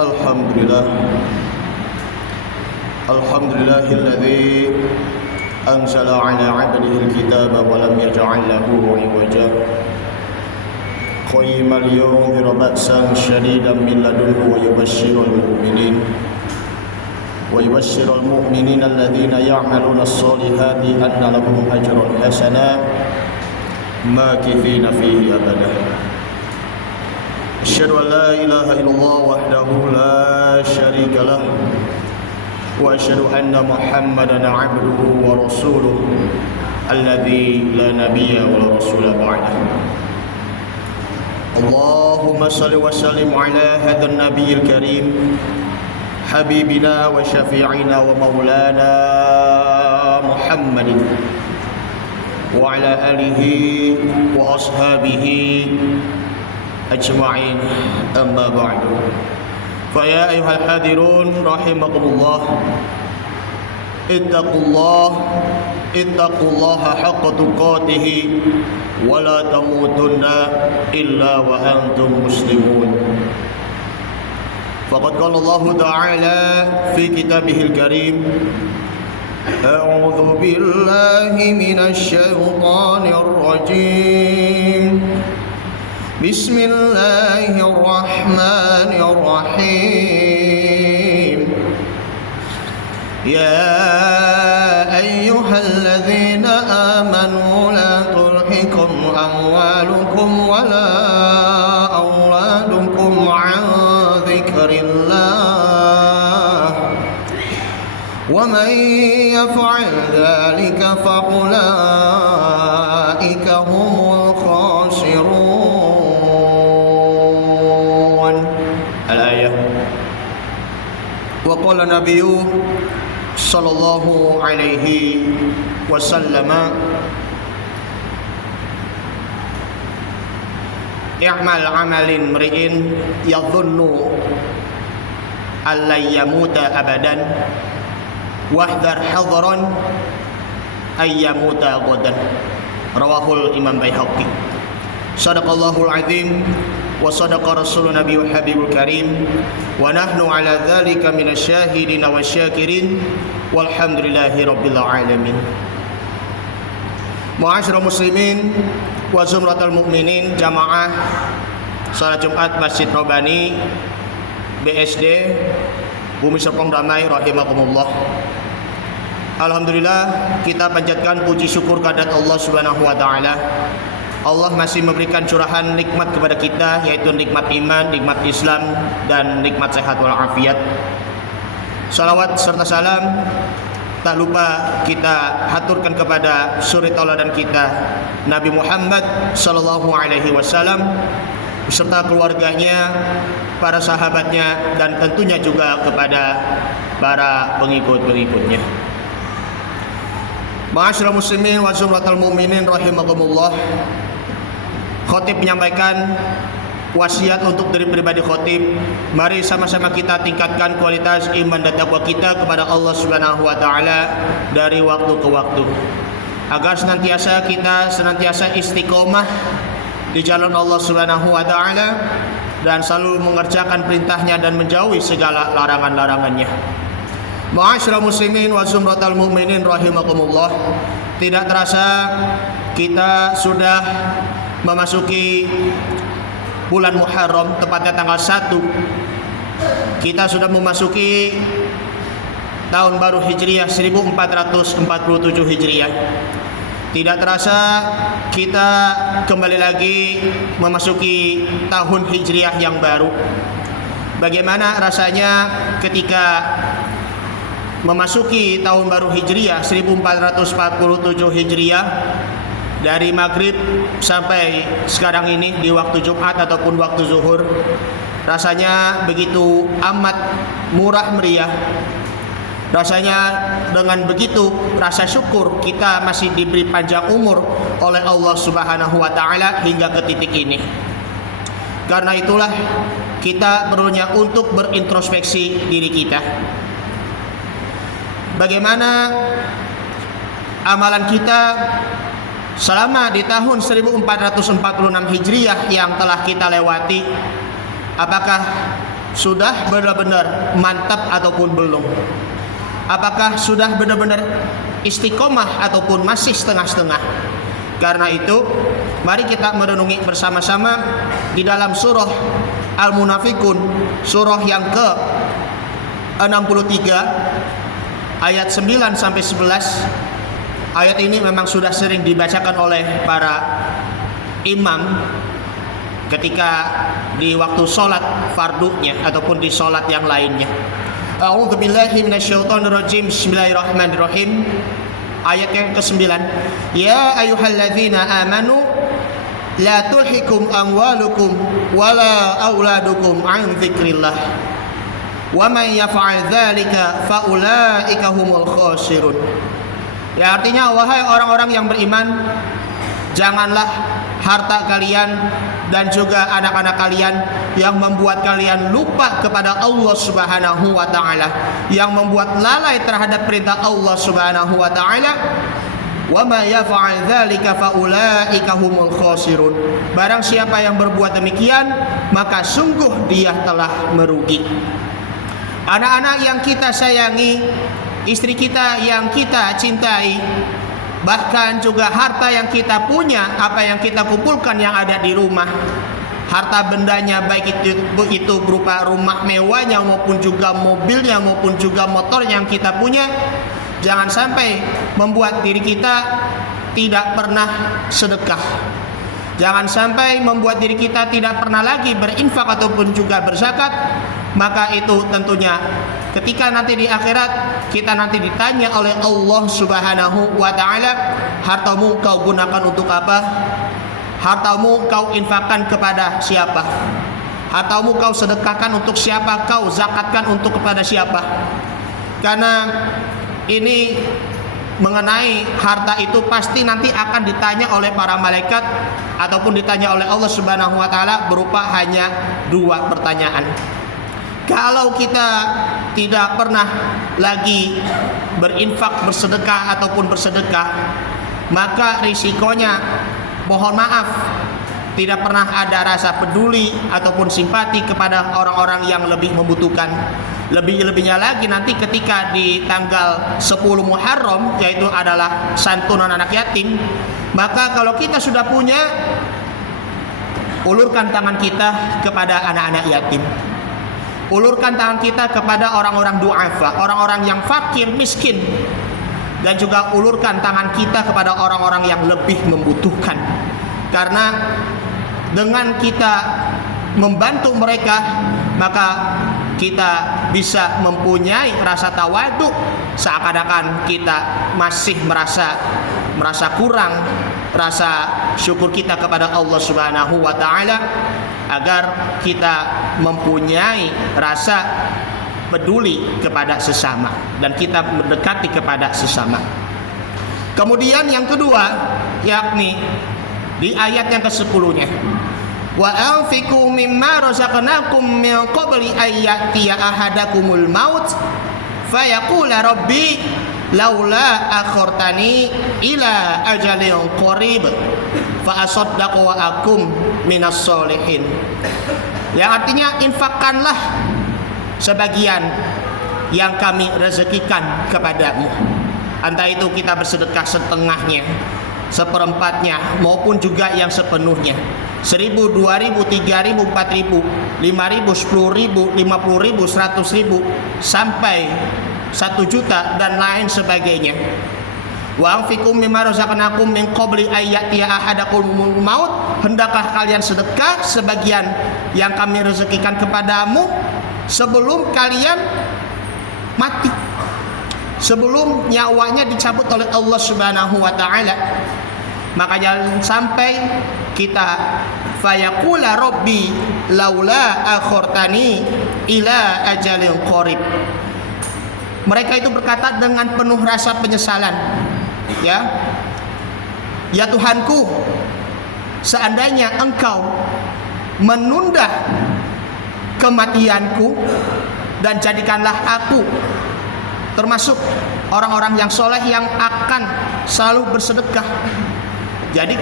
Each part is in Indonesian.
Alhamdulillah. Alhamdulillahilladzi anzala ala 'abdihi al-kitaba wa lam yaj'al lahu 'iwaja. Qayyimal yunziru ba'san shadidan min ladunhu wa yubashshirul mu'minina alladhina ya'maluna as-solihati anna lahum ajran hasana makithina fihi abada. Asyhadu an la ilaha illallah wahdahu la syarika lah wa asyhadu anna Muhammadan 'abduhu wa rasuluhu alladzi la nabiyya wa la rasula ba'dahu. Allahumma shalli wa sallim ala hadzal nabiyil karim habibina wa syafi'ina wa maulana Muhammadin wa ala alihi wa ashabihi ajma'in, amma ba'du. Fa ya ayyuhal hadirun rahimakumullah, ittaqullaha haqqa tuqatih wa la tamutunna illa wa antum muslimun. Faqad qala Allah ta'ala fi kitabihil karim, a'udzu billahi minasy syaithanir rajim. Bismillahirrahmanirrahim. Ya ayyuhalladzina amanu la tulhikum amwalukum wa la auladukum an dzikrillah. Wa man yaf'al dzalika fa ulaika humul khasirun. Wa qala nabiyyu sallallahu alaihi wasallam, i'mal amalin mri'in yadhunnu alla yamuta abadan wahdhar hadran ay yamuta ghadan. Rawahul Imam Baihaqi. Shadaqallahul azim wa sadaqa rasulun nabiyyu habibul karim wa nahnu ala dzalika minasyahidin wa syakirin walhamdulillahi rabbil alamin. Ma'asyiral muslimin wa zumratal mu'minin, jamaah salat Jumat Masjid Robani BSD Bumi Serpong Damai rahimakumullah. Alhamdulillah, kita panjatkan puji syukur kehadirat Allah Subhanahu wa taala. Allah masih memberikan curahan nikmat kepada kita, yaitu nikmat iman, nikmat Islam, dan nikmat sehat walafiat. Salawat serta salam tak lupa kita haturkan kepada suri tauladan kita Nabi Muhammad sallallahu alaihi wasallam beserta keluarganya, para sahabatnya, dan tentunya juga kepada para pengikut-pengikutnya. Ma'asyiral muslimin wa zumratal mu'minin rahimakumullah. Khotib menyampaikan wasiat untuk diri pribadi khotib. Mari sama-sama kita tingkatkan kualitas iman dan takwa kita kepada Allah Subhanahu wa taala dari waktu ke waktu, agar kita senantiasa istiqomah di jalan Allah Subhanahu wa taala dan selalu mengerjakan perintahnya dan menjauhi segala larangan-larangannya. Ma'asyiral muslimin wa zumratal mu'minin rahimakumullah. Tidak terasa kita sudah memasuki bulan Muharram, tepatnya tanggal 1. Kita sudah memasuki tahun baru Hijriah 1447 Hijriah. Tidak terasa kita kembali lagi memasuki tahun Hijriah yang baru. Bagaimana rasanya ketika memasuki tahun baru Hijriah 1447 Hijriah, dari maghrib sampai sekarang ini di waktu Jumat ataupun waktu zuhur, rasanya begitu amat murah meriah. Rasanya dengan begitu rasa syukur kita masih diberi panjang umur oleh Allah Subhanahu wa taala hingga ke titik ini. Karena itulah kita perlunya untuk berintrospeksi diri kita. Bagaimana amalan kita selama di tahun 1446 Hijriah yang telah kita lewati? Apakah sudah benar-benar mantap ataupun belum? Apakah sudah benar-benar istiqomah ataupun masih setengah-setengah? Karena itu, mari kita merenungi bersama-sama di dalam surah Al-Munafikun, surah yang ke-63 ayat 9 sampai 11. Ayat ini memang sudah sering dibacakan oleh para imam ketika di waktu sholat fardunya ataupun di sholat yang lainnya. A'udzubillahi minasyaitonirrajim. Bismillahirrahmanirrahim. Ayat yang ke-9. Ya ayyuhalladzina amanu la tulhikum amwalukum wala auladukum an dzikrillah. Wa man yaf'al dzalika faulaika humul khasirun. Ya, artinya wahai orang-orang yang beriman, janganlah harta kalian dan juga anak-anak kalian yang membuat kalian lupa kepada Allah Subhanahu wa taala, yang membuat lalai terhadap perintah Allah Subhanahu wa taala. Wa may yaf'al dzalika faulaika humul khasirun. Barang siapa yang berbuat demikian, maka sungguh dia telah merugi. Anak-anak yang kita sayangi, istri kita yang kita cintai, bahkan juga harta yang kita punya, apa yang kita kumpulkan yang ada di rumah, harta bendanya, baik itu berupa rumah mewahnya maupun juga mobilnya maupun juga motor yang kita punya, jangan sampai membuat diri kita tidak pernah sedekah. Jangan sampai membuat diri kita tidak pernah lagi berinfak ataupun juga berzakat. Maka itu tentunya ketika nanti di akhirat kita nanti ditanya oleh Allah Subhanahu wa taala, hartamu kau gunakan untuk apa? Hartamu kau infakkan kepada siapa? Hartamu kau sedekahkan untuk siapa? Kau zakatkan untuk kepada siapa? Karena ini mengenai harta itu pasti nanti akan ditanya oleh para malaikat ataupun ditanya oleh Allah Subhanahu wa taala berupa hanya dua pertanyaan. Kalau kita tidak pernah lagi berinfak, bersedekah ataupun bersedekah, maka risikonya, mohon maaf, tidak pernah ada rasa peduli ataupun simpati kepada orang-orang yang lebih membutuhkan. Lebih-lebihnya lagi nanti ketika di tanggal 10 Muharram, yaitu adalah santunan anak yatim, maka kalau kita sudah punya, ulurkan tangan kita kepada anak-anak yatim. Ulurkan tangan kita kepada orang-orang du'afa, orang-orang yang fakir, miskin. Dan juga ulurkan tangan kita kepada orang-orang yang lebih membutuhkan. Karena dengan kita membantu mereka, maka kita bisa mempunyai rasa tawadu, seakan-akan kita masih merasa kurang, rasa syukur kita kepada Allah Subhanahu wa taala, agar kita mempunyai rasa peduli kepada sesama dan kita mendekati kepada sesama. Kemudian yang kedua, yakni di ayat yang ke-10-nya, wa anfiqu mimma razaqnakum min qabli ayyatiya ahadakumul maut fayaqula rabbi laula akhartani ila ajalin qarib fa asaddaqu wa akum minas solihin. Yang artinya, infakkanlah sebagian yang kami rezekikan kepadamu. Entah itu kita bersedekah setengahnya, seperempatnya, maupun juga yang sepenuhnya. 1.000, 2.000, 3.000, 4.000, 5.000, 10.000, 50.000, 100.000 sampai 1 juta dan lain sebagainya. Wa anfiqu mimma razaqnakum min qabli ayyatiya ahadakumul maut, hendaklah kalian sedekah sebagian yang kami rezekikan kepadamu sebelum kalian mati, sebelum nyawanya dicabut oleh Allah Subhanahu wa taala. Maka jangan sampai kita fayaqula rabbi laula akhartani ila ajalin qarib. Mereka itu berkata dengan penuh rasa penyesalan, ya Tuhanku, seandainya engkau menunda kematianku dan jadikanlah aku termasuk orang-orang yang soleh yang akan selalu bersedekah. Jadi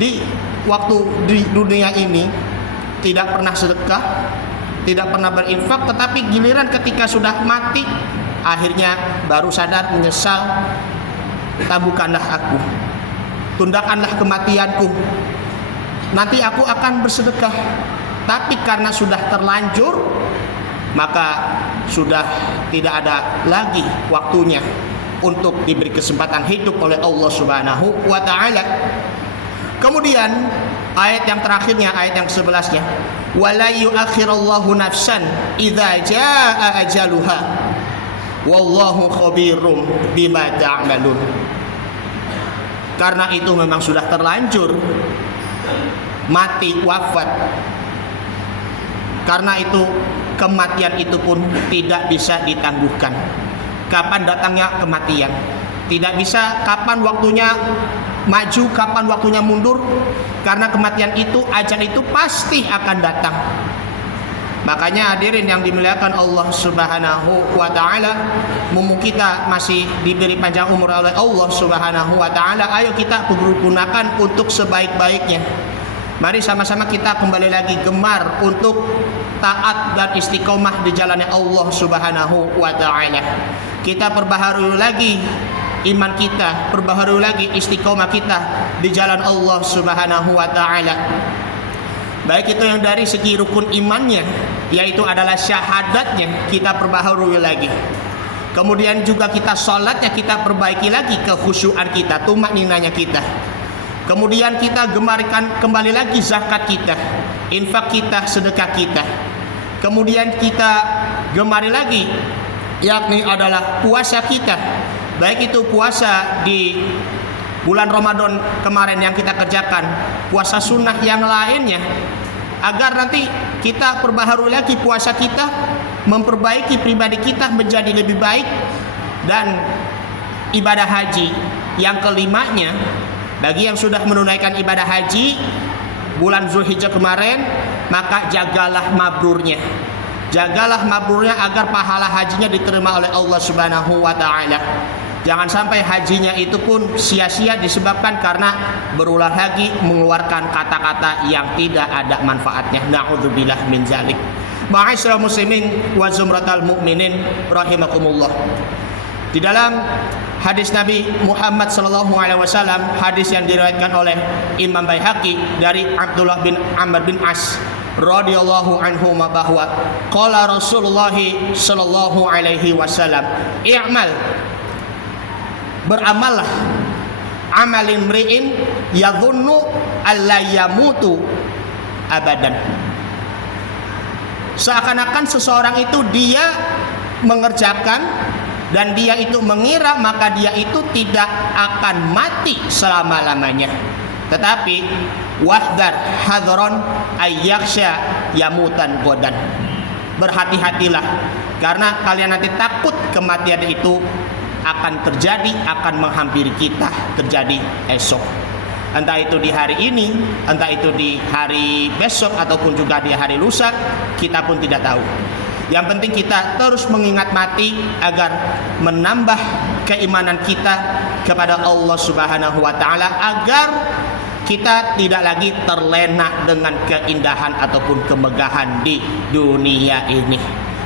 di waktu di dunia ini tidak pernah sedekah, tidak pernah berinfak, tetapi giliran ketika sudah mati akhirnya baru sadar, menyesal. Tabukanlah aku, tundakanlah kematianku, nanti aku akan bersedekah. Tapi karena sudah terlanjur, maka sudah tidak ada lagi waktunya untuk diberi kesempatan hidup oleh Allah Subhanahu wa ta'ala. Kemudian ayat yang terakhirnya, ayat yang ke-11-nya, wala yu'akhirallahu nafsan idza jaa ajaluha wallahu khabirum bima ta'malun. Karena itu memang sudah terlanjur mati, wafat. Karena itu kematian itu pun tidak bisa ditangguhkan. Kapan datangnya kematian? Tidak bisa kapan waktunya maju, kapan waktunya mundur. Karena kematian itu, ajal itu pasti akan datang. Makanya hadirin yang dimuliakan Allah Subhanahu wa ta'ala, mumpung kita masih diberi panjang umur oleh Allah Subhanahu wa ta'ala, ayo kita gunakan untuk sebaik-baiknya. Mari sama-sama kita kembali lagi gemar untuk taat dan istiqomah di jalannya Allah Subhanahu wa ta'ala. Kita perbaharui lagi iman kita, perbaharui lagi istiqomah kita di jalan Allah Subhanahu wa ta'ala. Baik itu yang dari segi rukun imannya, yaitu adalah syahadatnya, kita perbaharui lagi. Kemudian juga kita sholatnya kita perbaiki lagi, kekhusyuan kita, tumakninanya kita. Kemudian kita gemarikan kembali lagi zakat kita, infak kita, sedekah kita. Kemudian kita gemari lagi, yakni adalah puasa kita. Baik itu puasa di bulan Ramadan kemarin yang kita kerjakan, puasa sunnah yang lainnya, agar nanti kita perbaharui lagi puasa kita, memperbaiki pribadi kita menjadi lebih baik. Dan ibadah haji yang kelimanya, bagi yang sudah menunaikan ibadah haji bulan Zulhijjah kemarin, maka jagalah mabrurnya. Jagalah mabrurnya agar pahala hajinya diterima oleh Allah Subhanahu wa ta'ala. Jangan sampai hajinya itu pun sia-sia disebabkan karena berulang lagi mengeluarkan kata-kata yang tidak ada manfaatnya. Na'udzubillah min zalik. Ma'asyiral muslimin wa zumratal mu'minin rahimakumullah. Di dalam hadis Nabi Muhammad sallallahu alaihi wasallam, hadis yang diriwayatkan oleh Imam Baihaqi dari Abdullah bin Amr bin As radhiyallahu anhu, bahwa qala Rasulullah sallallahu alaihi wasallam, i'mal, beramallah, amalin mri'in yadhunnu alla yamutu abadan. Seakan-akan seseorang itu dia mengerjakan dan dia itu mengira maka dia itu tidak akan mati selama-lamanya. Tetapi wahdar hadron ayyaksha yamutan godan. Berhati-hatilah, karena kalian nanti takut kematian itu akan terjadi, akan menghampiri kita, terjadi esok. Entah itu di hari ini, entah itu di hari besok, ataupun juga di hari lusa, kita pun tidak tahu. Yang penting kita terus mengingat mati agar menambah keimanan kita kepada Allah Subhanahu wa ta'ala, agar kita tidak lagi terlena dengan keindahan ataupun kemegahan di dunia ini.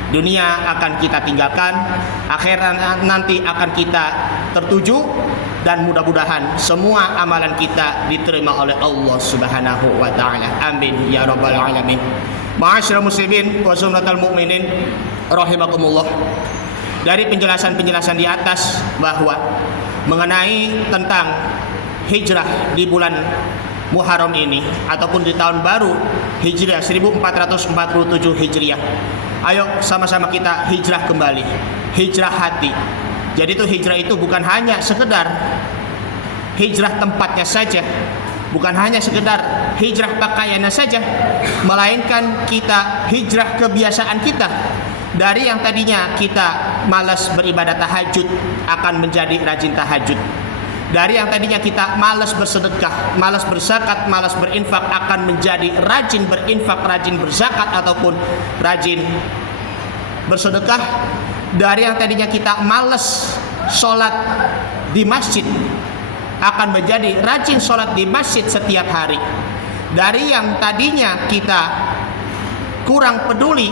Dunia akan kita tinggalkan, akhirat nanti akan kita tertuju, dan mudah-mudahan semua amalan kita diterima oleh Allah Subhanahu wa ta'ala. Amin ya rabbal alamin. Ma'asyiral muslimin wa zumratal mu'minin rahimakumullah. Dari penjelasan-penjelasan di atas bahwa mengenai tentang hijrah di bulan Muharram ini ataupun di tahun baru Hijriah 1447 Hijriah, ayo sama-sama kita hijrah kembali, hijrah hati. Jadi itu hijrah itu bukan hanya sekedar hijrah tempatnya saja, bukan hanya sekedar hijrah pakaiannya saja, melainkan kita hijrah kebiasaan kita. Dari yang tadinya kita malas beribadah tahajud akan menjadi rajin tahajud. Dari yang tadinya kita malas bersedekah, malas berzakat, malas berinfak akan menjadi rajin berinfak, rajin berzakat ataupun rajin bersedekah. Dari yang tadinya kita malas sholat di masjid akan menjadi rajin sholat di masjid setiap hari. Dari yang tadinya kita kurang peduli,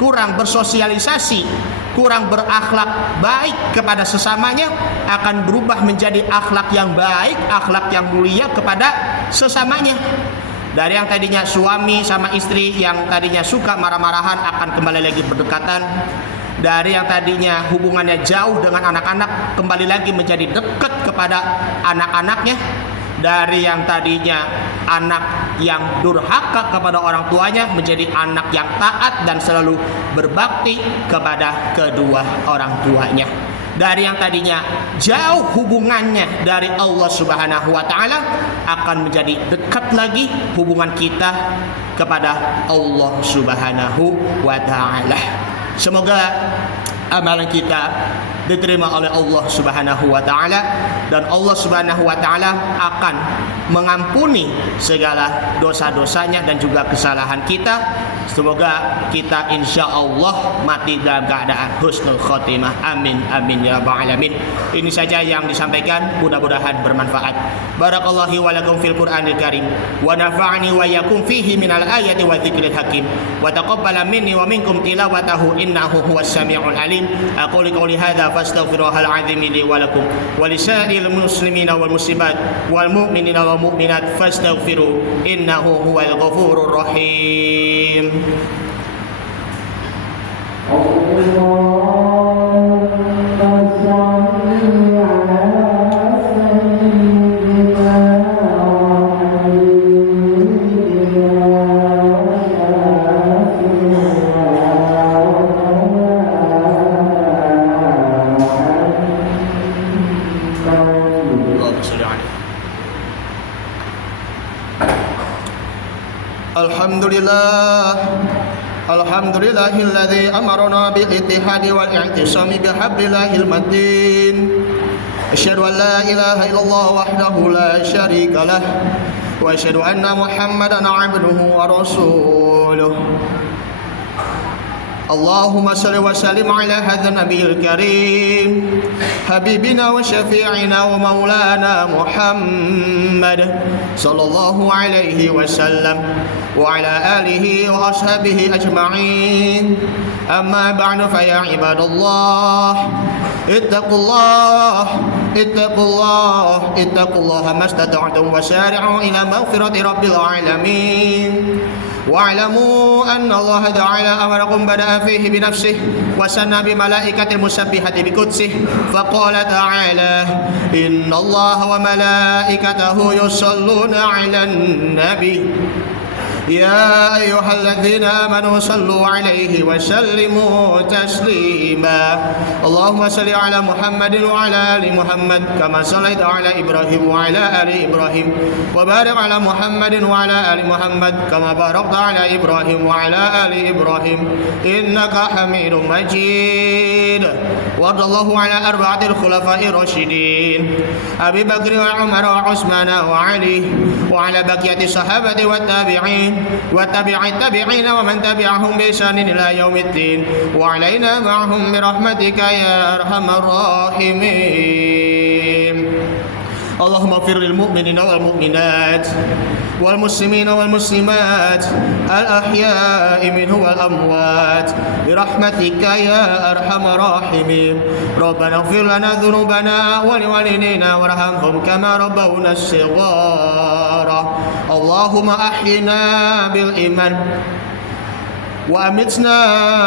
kurang bersosialisasi, kurang berakhlak baik kepada sesamanya, akan berubah menjadi akhlak yang baik, akhlak yang mulia kepada sesamanya. Dari yang tadinya suami sama istri yang tadinya suka marah-marahan akan kembali lagi berdekatan. Dari yang tadinya hubungannya jauh dengan anak-anak kembali lagi menjadi dekat kepada anak-anaknya. Dari yang tadinya anak yang durhaka kepada orang tuanya menjadi anak yang taat dan selalu berbakti kepada kedua orang tuanya. Dari yang tadinya jauh hubungannya dari Allah Subhanahu wa taala akan menjadi dekat lagi hubungan kita kepada Allah Subhanahu wa taala. Semoga amalan kita diterima oleh Allah Subhanahu wa taala, dan Allah Subhanahu wa taala akan mengampuni segala dosa-dosanya dan juga kesalahan kita. Semoga kita insya Allah mati dalam keadaan husnul khotimah. Amin amin ya rabbal alamin. Ini saja yang disampaikan, mudah-mudahan bermanfaat. Barakallahu wa lakum fil Qur'anil Karim wa nafa'ani wa yakum fihi minal ayati wa dzikril hakim wa taqabbala minni wa minkum tilawatahu innahu huwas samiul alim. Aqulu qouli hadza fastaghfirullahal azim li wa lakum wa lisa'il muslimina wal muslimat wal mu'minina wal mu'minat fastaghfiru innahu huwal ghafurur rahim. Alhamdulillahilladzi amarna bil ittihadi wal i'tisami bihablillahil matin. Asyhadu an la ilaha illallah wahdahu la syarika lah wa asyhadu anna Muhammadan 'abduhu wa rasuluh. Allahumma salli wa sallim ala hadzal nabiyil karim habibina wa syafi'ina wa maulana Muhammad sallallahu alaihi wasallam wa ala alihi wa ashabihi ajma'in. Amma ba'du fa ya ibadallah ittaqullaha mastata'tum wa sari'u ila maghfirati rabbil alamin. واعلموا أن الله تعالى أمركم بدأ فيه بنفسه وسنى بملائكة المسبحة بقدسه فقال تعالى إن الله وملائكته يصلون على النبي يا أيها الذين آمنوا صلوا عليه وسلموا تسليما. اللهم صل على محمد وعلى آل محمد كما صليت على إبراهيم وعلى آل إبراهيم وبارك على محمد وعلى آل محمد كما باركت على إبراهيم وعلى آل إبراهيم إنك حميد مجيد. وارض الله على أربعة الخلفاء الراشدين أبي بكر وعمر وعثمان وعلي وعلى بقية الصحابة والتابعين وتبع التابعين ومن تبعهم بإحسان إلى يوم الدين وعلينا معهم برحمتك يا أرحم الراحمين. اللهم اغفر للمؤمنين والمؤمنات والمسلمين والمسلمات الأحياء منهم والأموات برحمتك يا أرحم الراحمين. ربنا اغفر لنا ذنوبنا ولوالدينا وارحمهم كما ربونا صغارا. اللهم أحينا بالإيمان وأمتنا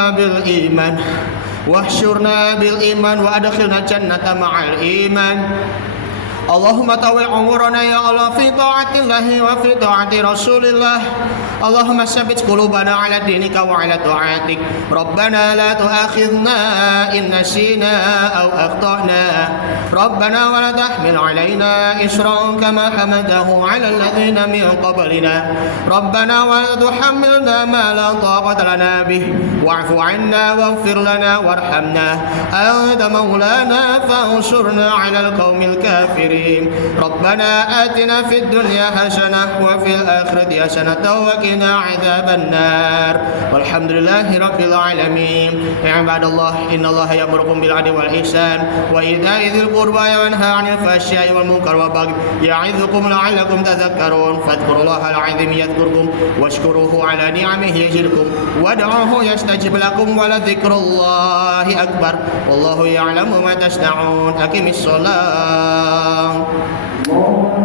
بالإيمان واحشرنا بالإيمان وأدخلنا الجنة مع الإيمان. اللهم طول عمرنا يا الله في طاعة الله وفي طاعة رسول الله. اللهم ثبت قلوبنا على دينك وعلى طاعتك. ربنا لا تؤاخذنا إن نسينا أو أخطأنا. ربنا ولا تحمل علينا إصرا كما حملته على الذين من قبلنا. ربنا ولا تحملنا ما لا طاقة لنا به واعف عنا واغفر لنا وارحمنا. أنت مولانا فانصرنا على القوم الكافرين. الكافرين ربنا آتنا في الدنيا حسنة وفي الآخرة حسنة وقنا عذاب النار والحمد لله رب العالمين عباد الله إن الله يأمركم بالعدل والإحسان وإيتاء ذي القربى وينهى عن الفحشاء والمنكر والبغي يعظكم لعلكم تذكرون فاذكروا الله العظيم يذكركم واشكروه على نعمه يزدكم وادعوه يستجب لكم ولذكر الله أكبر والله يعلم ما تصنعون أقم الصلاة